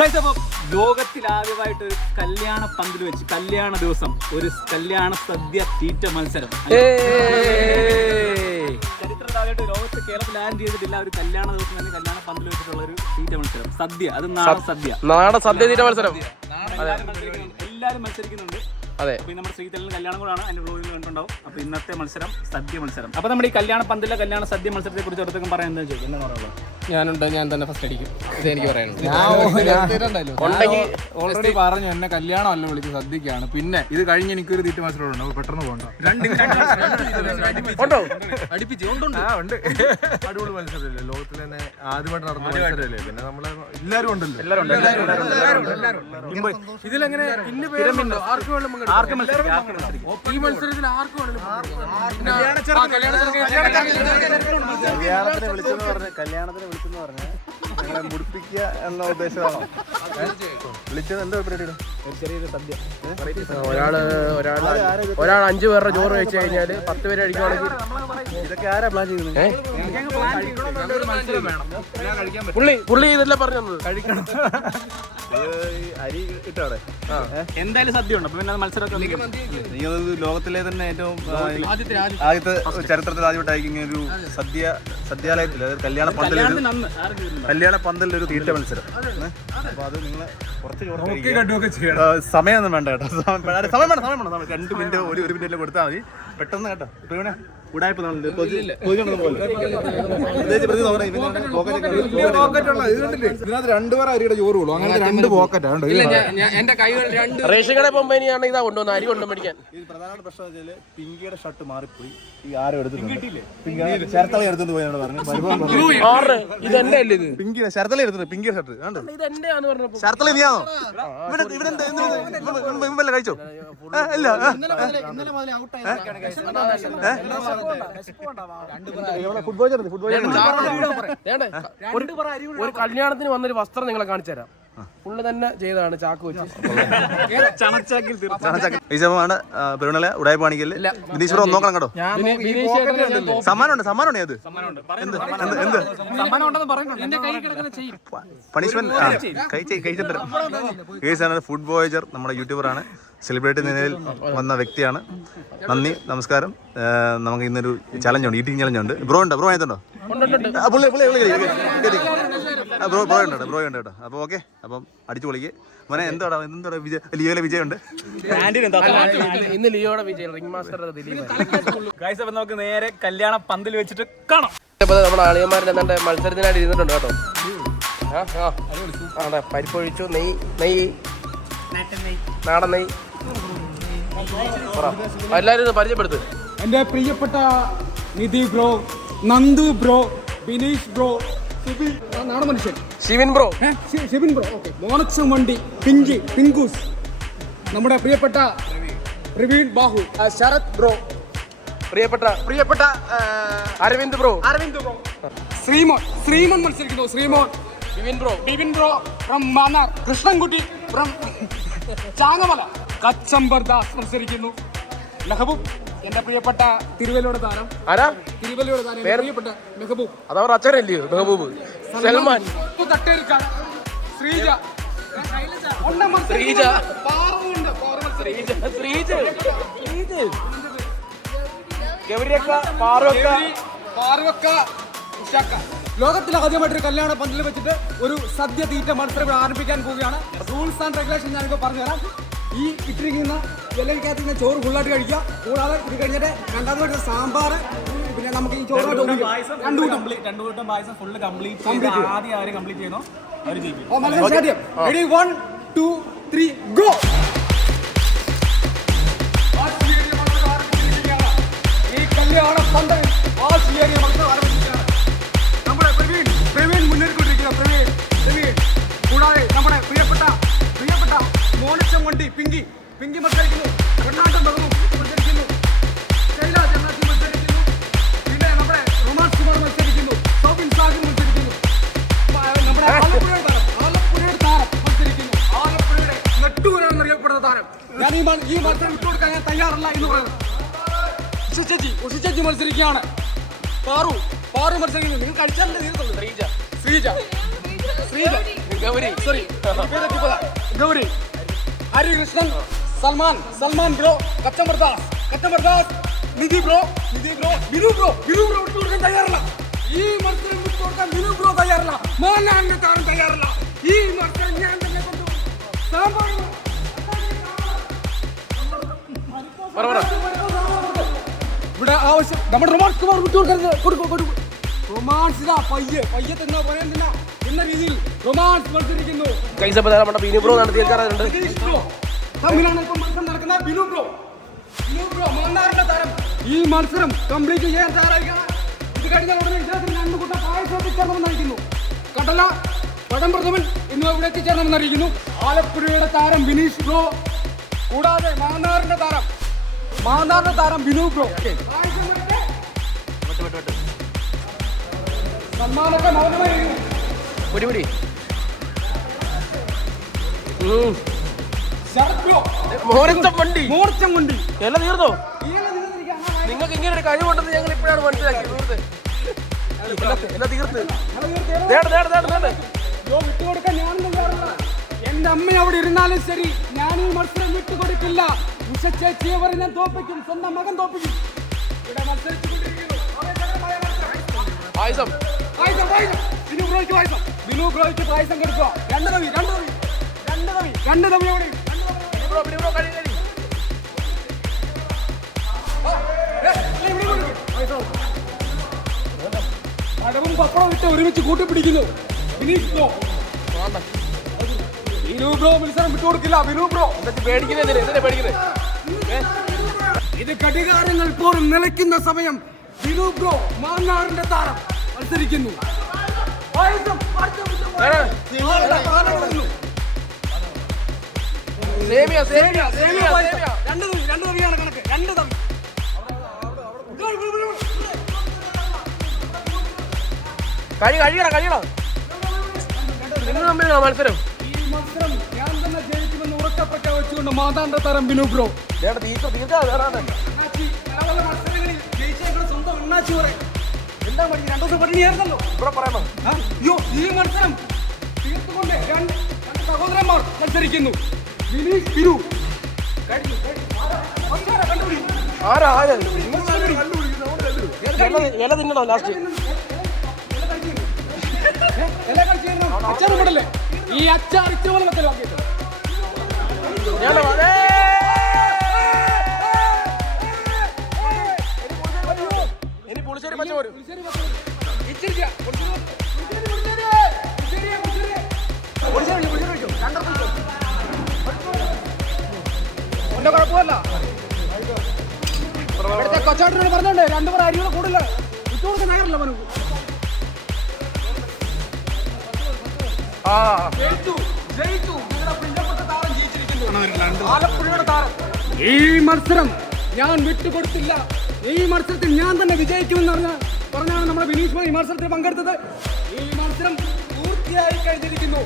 അപ്പം ലോകത്തിലാദ്യമായിട്ട് ഒരു കല്യാണ പന്തൽ വെച്ച് കല്യാണ ദിവസം ഒരു കല്യാണ സദ്യ തീറ്റ മത്സരം. ചരിത്രത്തിലാദ്യമായിട്ട് ലോകത്ത് കേരളത്തിൽ ആരും ചെയ്തിട്ടില്ല. ഒരു കല്യാണ ദിവസം തന്നെ കല്യാണ പന്തൽ വെച്ചിട്ടുള്ള ഒരു തീറ്റ മത്സരം. സദ്യ, അത് നാടൻ സദ്യ തീറ്റ മത്സരം. എല്ലാവരും മത്സരിക്കുന്നുണ്ട്. അതെ, നമ്മുടെ ശ്രീതലിന് കല്യാണം കൂടാണ് അതിന്റെ വ്ലോഗിൽ കണ്ടിട്ടുണ്ടാവും. അപ്പൊ ഇന്നത്തെ മത്സരം സദ്യ മത്സരം. അപ്പൊ നമ്മുടെ ഈ കല്യാണ പന്തലിലെ കല്യാണ സദ്യ മത്സരത്തെ കുറിച്ച് അടുത്തേക്കും പറയാൻ എന്താ ചോദിക്കും? എന്താ പറയുള്ളത്? ഞാനുണ്ട്, ഞാൻ തന്നെ ഫസ്റ്റ് അടിക്കും. ഇത് എനിക്ക് പറയാനുണ്ട്. ഓൾറെഡി പറഞ്ഞു എന്നെ കല്യാണം അല്ല വിളിച്ച് സദ്യക്കാണ്. പിന്നെ ഇത് കഴിഞ്ഞ് എനിക്കൊരു തീറ്റ മത്സരം ഉണ്ട്, പെട്ടെന്ന് പോകണ്ട. ഉണ്ട്, അടിപൊളി മത്സരമല്ലേ, ലോകത്തിൽ തന്നെ ആദ്യമായിട്ട് നടന്ന മത്സരമല്ലേ. പിന്നെ നമ്മള് എല്ലാരും ഉണ്ടല്ലോ, ഇതിലെങ്ങനെ ഇന്ന പേരുണ്ടോ? ആർക്കും വേണം ഈ മത്സരത്തിൽ ആർക്കും കല്യാണത്തിന് വിളിച്ചെന്ന് പറഞ്ഞ് ഞങ്ങളെ മുടിപ്പിക്കുക എന്ന ഉദ്ദേശമാണോ വിളിച്ചത്? എന്താ പരിപാടിയുടെ? ചെറിയൊരു സദ്യ. ഒരാൾ 5 പേരുടെ ചോറ് കഴിച്ചു കഴിഞ്ഞാല് 10 പേര് കഴിക്കുവാണെങ്കിൽ ഇതൊക്കെ ആരാ പ്ലാൻ ചെയ്യുന്നത്? പുള്ളി ഇതെല്ലാം പറഞ്ഞു തന്നത്. കഴിക്കണം, അരി കിട്ടവിടെ എന്തായാലും സദ്യ ഉണ്ട്. അപ്പൊ പിന്നെ മത്സരമൊക്കെ ലോകത്തിലെ തന്നെ ഏറ്റവും ആദ്യത്തെ ചരിത്രത്തിൽ ആദ്യമായിട്ടായിരിക്കും ഇങ്ങനെ ഒരു സദ്യാലയത്തിൽ, അതായത് കല്യാണ പന്തലിൽ ഒരു തീറ്റ മത്സരം. അപ്പൊ അത് നിങ്ങളെ കുറച്ച് സമയമൊന്നും വേണ്ട കേട്ടോ. സമയം വേണം 2 മിനിറ്റ് 1 മിനിറ്റ് കൊടുത്താൽ മതി. പെട്ടെന്ന് കേട്ടോ. ഇതിനകത്ത് 2 പേർ അരിയുടെ ചോറ് കൊള്ളു. അങ്ങനെ 2 പോക്കറ്റാണ്. റേഷൻ കടയിൽ പോകുമ്പോ ഇനിയാണ് ഇതാ കൊണ്ടുവന്ന അരി കൊണ്ടു മേടിക്കാൻ. ഇത് പ്രധാന പ്രശ്നം വെച്ചാല് പിങ്കിയുടെ ഷർട്ട് മാറിപ്പോയി. ഈ ആരും എടുത്തിട്ടുണ്ട്, ശരത്തള എടുത്തോണ്ട് പോയാണ് പറഞ്ഞു. ഇതെന്റെ അല്ലേ ഇത്? പിങ്കിയുടെ ശരത്തള എടുത്തിട്ട്, പിങ്കിയുടെ ഷർട്ട് ഇതെന്റെയാന്ന് പറഞ്ഞപ്പോ ശരത്തള നീയാണോ? ഇവിടെ കഴിച്ചോ? ഇല്ല, ഒരു കല്യാണത്തിന് വന്നൊരു വസ്ത്രം നിങ്ങളെ കാണിച്ചു തരാം. പുള്ളി തന്നെ ചെയ്തതാണ്, ചാക്ക് വെച്ച് ാണ് പെരുണല ഉടായ്പ കാണിക്കല്. വിനീശ്വരം നോക്കണം കേട്ടോ. സമ്മാനമുണ്ട് അത്. പണിഷ്മെന്റ് കഴിച്ചിട്ടുണ്ട്. ഫുഡ് വോയേജർ നമ്മുടെ യൂട്യൂബറാണ്, സെലിബ്രിറ്റി നിലയിൽ വന്ന വ്യക്തിയാണ്. നന്ദി, നമസ്കാരം. നമുക്ക് ഇന്നൊരു ചലഞ്ചുണ്ട്, ഈറ്റിംഗ് ചലഞ്ചുണ്ട്. ബ്രോ അതിനകത്തുണ്ടോ? ബ്രോ ഉണ്ട് കേട്ടോ. അപ്പൊ ഓക്കെ, അപ്പം അടിച്ചു പൊളിക്ക് മോനെ. എന്താ ലിയോയിലെ വിജയമുണ്ട്. ഇന്ന് ലിയോയുടെ വിജയം റിംഗ് മാസ്റ്റർ. നമുക്ക് നേരെ കല്യാണ പന്തൽ വെച്ചിട്ട് കാണാം. നമ്മുടെ അളിയന്മാരുടെ എന്താണ്ട് മത്സരത്തിനായിട്ട് ഇരുന്നിട്ടുണ്ട് കേട്ടോ. പരിപ്പൊഴിച്ചു, നെയ്യ് നാടൻ നെയ്യ്. എല്ലാരും ഇത് പരിചയപ്പെടുത്ത്. എന്റെ പ്രിയപ്പെട്ട Nidhi bro, Nandu bro, Bineesh bro, നാടൻ മനുഷ്യൻ ഷിവിൻ ബ്രോ, ഓക്കെ, മോണക്സം വണ്ടി, പിങ്കൂസ്, നമ്മുടെ പ്രിയപ്പെട്ട പ്രവീൺ ബാഹു, ശരത് ബ്രോ, പ്രിയപ്പെട്ട അരവിന്ദ് ബ്രോ, ശ്രീമോൻ മത്സരിക്കുന്നു. Bipin bro from Mannar, Krishnankutty from Changamala, Kachambar Das മത്സരിക്കുന്നു. മെഹബൂബ്, എന്റെ പ്രിയപ്പെട്ട തിരുവല്ലയുടെ താരം. പ്രിയപ്പെട്ട മെഹബൂബ്, അതവർ അച്ഛനല്ലയോ മെഹബൂബ്? സൽമാൻ, തട്ടേരിക്കാട്, ശ്രീജ, ലോകത്തിൽ ആദ്യമായിട്ടൊരു കല്യാണ പന്തൽ വെച്ചിട്ട് ഒരു സദ്യ തീറ്റ മത്സരം ആരംഭിക്കാൻ പോവുകയാണ്. റൂൾസ് ആൻഡ് റെഗുലേഷൻ ഞാനിപ്പോൾ പറഞ്ഞുതരാം. ഈ ഇട്ടിരിക്കുന്ന ഇലക്കകത്ത് ചോറ് ഫുള്ളായിട്ട് കഴിക്കുക. കൂടാതെ ഇത് കഴിഞ്ഞിട്ട് രണ്ടാമതായിട്ട് സാമ്പാർ, പിന്നെ നമുക്ക് ഈ ചോറ് മത്സരം സ്റ്റാർട്ട്. 1, 2, 3 ഗോ. ഈ കല്യാണ പന്തൽ ആശയേറിയ മത്സരം ആരംഭിക്കുകയാണ്. നമ്മുടെ പ്രവീൺ മുന്നേറിക്കൊണ്ടിരിക്കുന്ന പ്രവീൺ. കൂടാതെ നമ്മുടെ പ്രിയപ്പെട്ട മോനച്ചം വണ്ടി പിങ്കി മത്സരിക്കുന്നു. കർണാടകം മത്സരിക്കുന്നു. ശൈലാജ് മത്സരിക്കുന്നു. പിന്നെ നമ്മുടെ റൊമാൻസ് കുമാർ മത്സരിക്കുന്നു. സൗബിൻ സാഗർ മത്സരിക്കുന്നു. നമ്മുടെ ആലപ്പുഴയുടെ താരം മത്സരിക്കുന്നു. ആലപ്പുഴയുടെ നെട്ടൂരാണെന്നറിയപ്പെടുന്ന താരം. ഞാൻ ഈ മത്സരം വിട്ടുകൊടുക്കാൻ ഞാൻ തയ്യാറല്ല എന്ന് പറയുന്നത്. ഉഷി മത്സരിക്കുകയാണ്. പാറു മത്സരിക്കുന്നു. നിങ്ങൾ കഴിച്ചാലേ തീർത്തുള്ളൂ. ശ്രീജ ഗൗരി സോറി ഗൗരി, ഹരികൃഷ്ണൻ, സൽമാൻ ബ്രോ, കച്ചമ്പർ ദാസ്, നിധി ബ്രോ, ബിനു ബ്രോ വിട്ടുകൊടുക്കാൻ തയ്യാറല്ല. ഈ മത്സരം വിട്ടുകൊടുക്കാൻ ബിനു ബ്രോ തയ്യാറല്ല. മോഹൻലാലിന്റെ താരം തയ്യാറല്ല. ഈ മത്സരം ഞാൻ തന്നെ കൊണ്ടുപോകും. ഇവിടെ ആവശ്യം നമ്മുടെ റൊമാൻസ് കുമാർ വിട്ടുകൊടുക്കരുത്. കൊടുക്കും റൊമാൻസ് പയ്യെ തന്നെ പറയാൻ തന്നെ എന്ന രീതിയിൽ റൊമാൻസ് മത്സരിക്കുന്നു. നമ്മുടെ ബിനു ബ്രോ നടത്തിയേക്കാറുണ്ട്. തമ്മിലാണ് ഇപ്പൊ മത്സരം നടക്കുന്നത്. ബിനു ബ്രോ മോഹൻലാലിന്റെ താരം ഈ മത്സരം കംപ്ലീറ്റ് ചെയ്യാൻ തയ്യാറായിരിക്കണം. ഇത് കഴിഞ്ഞാൽ ഉടനെ ഇദ്ദേഹത്തിന് 2 കൂട്ടം പായസം എത്തിച്ചേരണമെന്ന് അറിയിക്കുന്നു. കടല, പഴം പ്രഥമൻ എന്നിവ ഇവിടെ എത്തിച്ചേരണമെന്ന് അറിയിക്കുന്നു. ആലപ്പുഴയുടെ താരം ബിനീഷ് ബ്രോ, കൂടാതെ മാന്നാറിന്റെ താരം ബിനു ബ്രോ. സമ്മാനൊക്കെ മൗനമായിരുന്നു. പിടി ശരത് ബ്രോ, മോർച്ചം വണ്ടി എല്ലാം തീർന്നോ? നിങ്ങൾക്ക് ഇങ്ങനെ ഒരു കഴിവുണ്ടെന്ന് ഞങ്ങൾ ഇപ്പോഴാണ് മനസ്സിലാക്കി. എല്ലാം തീർത്ത് വിട്ടുകൊടുക്കാൻ ഞാൻ തയ്യാറല്ല. എന്റെ അമ്മ അവിടെ ഇരുന്നാലും ശരി, ഞാൻ ഈ മത്സരം വിട്ടുകൊടുക്കില്ല. ഉഷ ചേച്ചിയെ വരെ ഞാൻ തോപ്പിക്കും, സ്വന്തം മകൻ തോപ്പിക്കും. ഇവിടെ മത്സരിച്ചുകൊണ്ടിരിക്കുന്നു. പായസം ബിനു ബ്രോയ്ക്ക് പായസം കൊടുക്കുക. രണ്ട് തവി അവിടെ. അടവും പപ്പടവും ഇട്ട് ഒരുമിച്ച് കൂട്ടിപ്പിടിക്കുന്നു. ബിനീഷ് ബ്രോ, ബിനു ബ്രോ മത്സരം വിട്ടുകൊടുക്കില്ല. ബിനു ബ്രോ പേടിക്കുന്നത് ഇത് ഘടികാരങ്ങൾ പോലും നിലയ്ക്കുന്ന സമയം. ബിനു ബ്രോ മാന്നാറിന്റെ താരം മത്സരിക്കുന്നു. രണ്ട് തവിയാണ് കണക്ക്. 2 തവി. കഴിയണം നിങ്ങൾ തമ്മിലാണോ മത്സരം? ഈ മത്സരം ഞാൻ തന്നെ ജയിക്കുമെന്ന് ഉറക്കെ പ്രഖ്യാപിച്ചുകൊണ്ട് മാതാന്റെ താരം ബിനു ബ്രോ. മത്സരങ്ങളിൽ ജയിച്ചേക്കുന്ന സ്വന്തം അണ്ണാച്ചി പറയും. എന്താ പഠിക്കും? 2 ദിവസം പട്ടിണിയായിരുന്നല്ലോ. അയ്യോ, ഈ മത്സരം തീർത്തുകൊണ്ട് 2 സഹോദരന്മാർ മത്സരിക്കുന്നു. ബിനീഷ്, ബിനു. ഇല തിന്നണോ ലാസ്റ്റ്? അച്ചാറുണ്ടല്ലേ? ഈ അച്ചാർ ഇച്ചുപോലെ മത്സരമാക്കിയിട്ട് ഇനി പുളിശ്ശേരി പച്ച പോരും. കുഴപ്പമില്ല. ഇവിടുത്തെ കൊച്ചാട്ടിനോട് പറഞ്ഞോണ്ട് 2 പേർ അരികൾ കൂടുതൽ വിട്ടുകൊടുക്കാൻ തയ്യാറല്ല. മനു ആലപ്പുഴയുടെ താരം. ഈ മത്സരം ഞാൻ വിട്ടുകൊടുത്തില്ല. ഈ മത്സരത്തിൽ ഞാൻ തന്നെ വിജയിക്കുമെന്ന് പറഞ്ഞാണ് നമ്മുടെ ബിനീഷ് ബ്രോ ഈ മത്സരത്തിൽ പങ്കെടുത്തത്. ഈ മത്സരം പൂർത്തിയായി കഴിഞ്ഞിരിക്കുന്നു.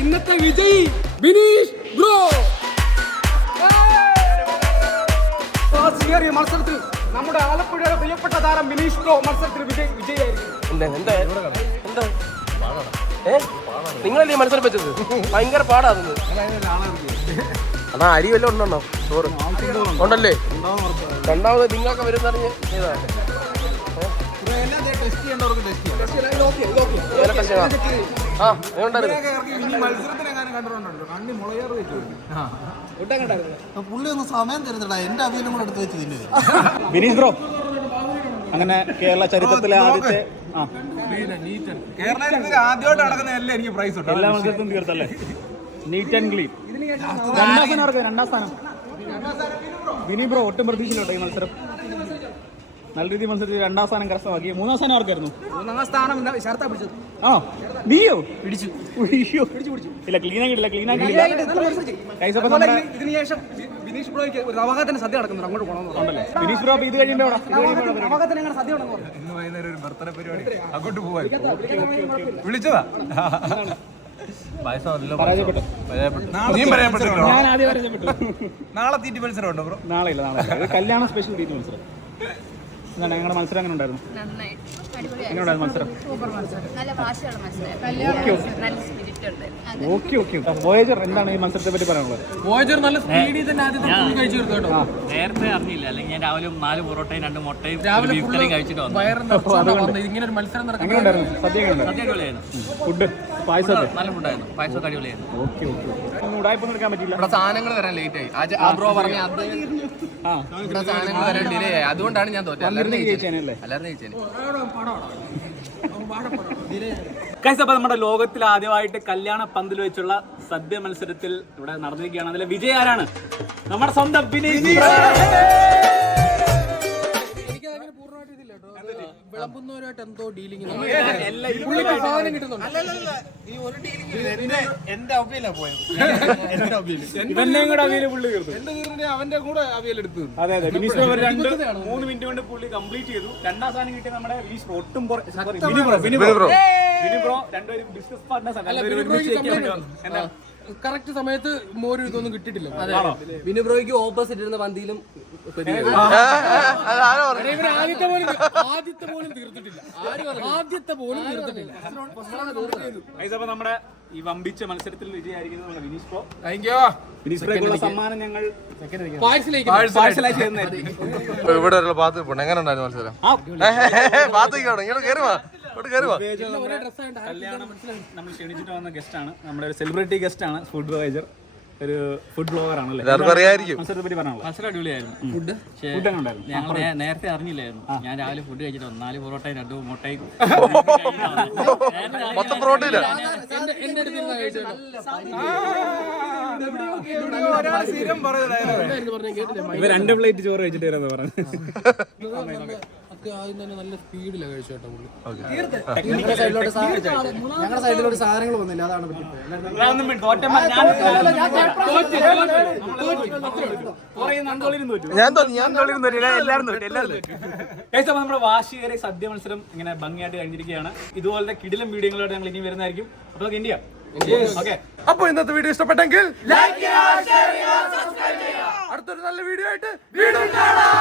ഇന്നത്തെ വിജയി ബിനീഷ് ബ്രോ. ഈ മത്സരത്തിൽ നമ്മുടെ ആലപ്പുഴയുടെ പ്രിയപ്പെട്ട താരം ബിനീഷ് ബ്രോ മത്സരത്തിൽ വിജയിയായിരിക്കും. നിങ്ങളല്ലേ ഈ മത്സരം വെച്ചത്? ഭയങ്കര പാടാണ്. അതാ അരി വല്ലതും ഉണ്ടോ? ചോറ് ഉണ്ടല്ലേ? രണ്ടാമത് നിങ്ങൾക്ക് വരുന്നറിഞ്ഞ് പുള്ളി ഒന്ന് സമയം തരുന്നടാ. എന്റെ അവിയലും കൂടെ എടുത്ത് വെച്ച് തിന്നു. ബിനീഷ് ബ്രോ, അങ്ങനെ കേരള ചരിത്രത്തിലെ ആദ്യത്തെ ആദ്യമായിട്ട് നടക്കുന്നതല്ലേ എനിക്ക് പ്രൈസ് ഉണ്ട്. എല്ലാ മത്സരത്തും തീർത്തല്ലേ? Neat and clean. 2ാം സ്ഥാനം ബിനി ബ്രോ. ഒട്ടും പ്രതീക്ഷയിലോട്ടെ ഈ മത്സരം. നല്ല രീതിയിൽ മത്സരത്തിൽ 2ാം സ്ഥാനം കരസ്ഥമാക്കി. 3ാം സ്ഥാനം ആർക്കായിരുന്നു? 3ാം സ്ഥാനം ശരത്താ പിടിച്ചത്. നീയോ? പിടിച്ചു. ഇല്ല, ക്ലീനാക്കിയിട്ടില്ല. ഇതിന് ശേഷം ബിനീഷ് ബ്രോയ്ക്ക് ഒരു നവകാലത്തിന് സദ്യ നടക്കുന്നുണ്ട്. അങ്ങോട്ട് പോകണമെന്നുണ്ടല്ലേ? ബിനീഷ് ബ്രോ ഇത് കഴിയുമ്പോൾ നവകാലത്തിന് എങ്ങനെ സദ്യ നടന്നു? ഇന്ന് വൈകുന്നേരം ഒരു ബർത്ത്ഡേ പരിപാടി, അങ്ങോട്ട് പോവാൻ വിളിച്ചതാ. പരാജയപ്പെട്ടു. ഞാൻ ആദ്യം പരാജയപ്പെട്ടു. നാളെ തീറ്റി മത്സരം ഉണ്ടോ ബ്രോ? നാളെ ഇല്ല. കല്യാണ സ്പെഷ്യൽ തീറ്റി മത്സരം. എന്താണ് നിങ്ങളുടെ മത്സരം എങ്ങനെ ഉണ്ടായിരുന്നു? എങ്ങനെയുണ്ടായിരുന്നു മത്സരം? Okay okay. വോയേജർ എന്താണ് ഈ മത്സരത്തെ പറ്റി പറയാനുള്ളത്? വോയേജർ നല്ല സ്പീഡിൽ തന്നെ ആദ്യത്തെ കഴിച്ചു തീർത്തു കേട്ടോ. നേരത്തെ അറിഞ്ഞില്ല, അല്ലെങ്കിൽ ഞാൻ രാവിലെ 4 പൊറോട്ടയും 2 മുട്ടയും രാവിലെ ബീഫ് കറിയും കഴിച്ചിട്ട് വന്നു. ഇങ്ങനെ ഒരു മത്സരം നടക്കുന്നത് എങ്ങനെയുണ്ടായിരുന്നു? സദ്യ എങ്ങനെയുണ്ടായിരുന്നു? സദ്യ അടിപൊളിയായിരുന്നു. ഫുഡ് പായസമൊക്കെ നല്ല ഫുഡായിരുന്നു. പായസമൊക്കെ അടിപൊളിയായിരുന്നു. Okay okay. ഒന്നും ഉടായ്പൊന്നും എടുക്കാൻ പറ്റില്ല. ഇവിടെ സാധനങ്ങൾ വരാൻ ലേറ്റ് ആയി. ആ ബ്രോ പറഞ്ഞ അത് ഇവിടെ സാധനങ്ങൾ വരാൻ ഡിലേ ആയി. അതുകൊണ്ടാണ് ഞാൻ തോറ്റത്. എല്ലാവരും ജയിച്ചേനല്ലേ? ജയിച്ചേനെ. ഗൈസ്, അപ്പോൾ നമ്മുടെ ലോകത്തിൽ ആദ്യമായിട്ട് കല്യാണ പന്തൽ വെച്ചുള്ള സദ്യ മത്സരത്തിൽ ഇവിടെ നടന്നിരിക്കുകയാണ്. അതിലെ വിജയം ആരാണ്? നമ്മുടെ സ്വന്തം വിനീത്. വിളമ്പുന്നവരുമായിട്ട് എന്തോ ഡീലിംഗ് സാധനം കിട്ടുന്നുണ്ട്. ഇവന്റെയും കൂടെ അവിയല് പുള്ളി തീർത്തു. അവന്റെ കൂടെ അവിയലെടുത്തു. അതെ അതെ. വിനീഷ് ബ്രോ 2-3 മിനിറ്റ് കൊണ്ട് പുള്ളി കംപ്ലീറ്റ് ചെയ്തു. രണ്ടാം സ്ഥാനം കിട്ടിയ നമ്മുടെ വിനീഷ് ബ്രോ ഒട്ടും വിനി ബ്രോ രണ്ടുപേരും ബിസിനസ് പാർട്ട്നേഴ്സ് ആണ്. കറക്റ്റ് സമയത്ത് മോര് ഇതൊന്നും കിട്ടിയിട്ടില്ല. വിനുബ്രോയ്ക്ക് ഓപ്പോസിറ്റ് ഇരുന്ന പന്തിയിലും ആദ്യത്തെ പോലും തീർത്തിട്ടില്ല. അപ്പൊ നമ്മുടെ ഈ വമ്പിച്ച മത്സരത്തിൽ വിജയായിരിക്കുന്നത് നമ്മുടെ Vineesh bro. Thank you. Vineesh ബ്രോയ്ക്കുള്ള സമ്മാനം ഞങ്ങൾ പാഴ്സലായി ഇവിടെ ഒരു പാത്ത് പോണ എങ്ങനെ ഉണ്ടായിരുന്നു മത്സരം? പാത്തേക്കാണ് ഇങ്ങോട്ട് കയറുവാ, ഇങ്ങോട്ട് കയറുവാ. കല്യാണം നമ്മൾ ക്ഷണിച്ചിട്ട് വന്ന ഗസ്റ്റ് ആണ്, നമ്മുടെ ഒരു സെലിബ്രിറ്റി ഗസ്റ്റ് ആണ്. ഫുഡ് വോയേജർ, ഒരു ഫുഡ് ബ്ലോഗർ ആണല്ലേ? എല്ലാവർക്കും അറിയായിരിക്കും. മത്സരത്തെ പറ്റി പറയാനുള്ളത്? മത്സരം അടിപൊളിയായിരുന്നു. ഫുഡ് എങ്ങനെ ഉണ്ടായിരുന്നു? ഞങ്ങൾ നേരത്തെ അറിഞ്ഞില്ലായിരുന്നു. ഞാൻ രാവിലെ ഫുഡ് കഴിച്ചിട്ട് വന്നു. 4 പൊറോട്ടയും 2 മുട്ടയും. മൊത്തം പ്രോട്ടീനാ. ഇവ 2 പ്ലേറ്റ് ചോറ് കഴിച്ചിട്ട് വരുന്നത് പറഞ്ഞു. ആദ്യം തന്നെ നല്ല സ്പീഡിലാണ് കഴിച്ചു കേട്ടോ പുള്ളി. ഞങ്ങളുടെ സൈഡിലോട്ട് സാധനങ്ങൾ വന്നില്ല, അതാണ് നമ്മുടെ വാശിയേറെ സദ്യ മത്സരം ഇങ്ങനെ ഭംഗിയായിട്ട് കഴിഞ്ഞിരിക്കുകയാണ്. ഇതുപോലത്തെ കിടിലം വീഡിയോകളോട് ഞങ്ങൾ ഇനി വരുന്നതായിരിക്കും. അപ്പോൾ ഇന്ത്യ. അപ്പൊ ഇന്നത്തെ വീഡിയോ ഇഷ്ടപ്പെട്ടെങ്കിൽ അടുത്തൊരു നല്ല വീഡിയോ ആയിട്ട് വീണ്ടും കാണാം.